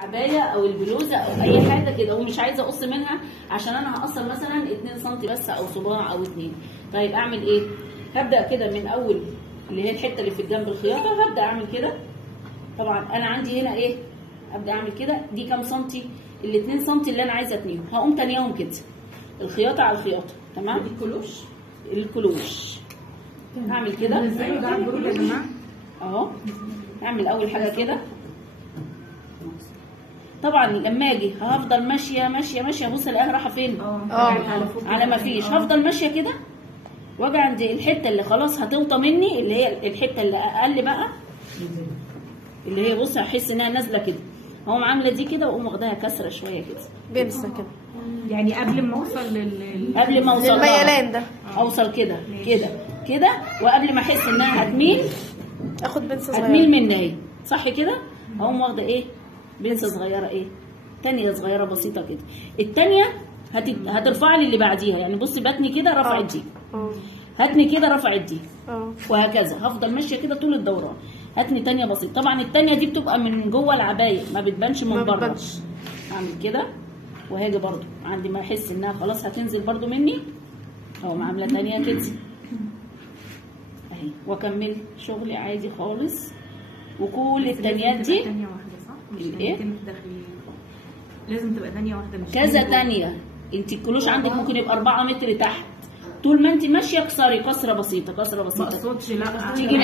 عبايه او البلوزه او اي حاجه كده ومش عايزه اقص منها عشان انا هقصر مثلا 2 سم بس او صباع او 2. طيب اعمل ايه؟ هبدا كده من اول اللي هي الحته اللي في الجنب الخياطه، هبدا اعمل كده. طبعا انا عندي هنا ايه؟ ابدا اعمل كده. دي كام سنتي؟ ال 2 سم اللي انا عايزه اتنيهم. هقوم تانيهم كده الخياطه على الخياطه. تمام؟ الكلوش هعمل كده ازاي ده عبروا يا جماعه اهو. هعمل اول حاجه كده. طبعا لما اجي هفضل ماشيه ماشيه ماشيه. بص الاقيها رايحه فين؟ على ما فيش. هفضل ماشيه كده واجي عند الحته اللي خلاص هتوطى مني، اللي هي الحته اللي اقل بقى، اللي هي بص هحس انها نازله كده. هقوم عامله دي كده واقوم واخداها كسره شويه كده، بمسه كده، يعني قبل ما اوصل قبل ما اوصل للميلان ده اوصل كده كده كده. وقبل ما احس انها هتميل اخد بنسه صغيره هتميل مني اهي، صح كده؟ هقوم واخده ايه؟ بنسه صغيره ايه؟ تانية صغيره بسيطه كده. التانية هترفع لي اللي بعديها. يعني بصي باتني كده رفعت دي، هاتني كده رفعت دي، وهكذا. هفضل ماشيه كده طول الدوران. هاتني تانية بسيطه. طبعا التانية دي بتبقى من جوه العبايه، ما بتبانش من بره. اعمل كده وهاجي برضو عندي ما احس انها خلاص هتنزل برضو مني، اقوم عامله تانية كده اهي، واكمل شغلي عادي خالص. وكل التانيات دي ثانيه واحده صح؟ مش ايه؟ لازم تبقى ثانيه واحده مش كذا تانية. انت الكلوش عندك ممكن يبقى 4 متر تحت. طول ما انت ماشيه كسري كسره بسيطه كسره بسيطه. ما اقصدش لا تيجي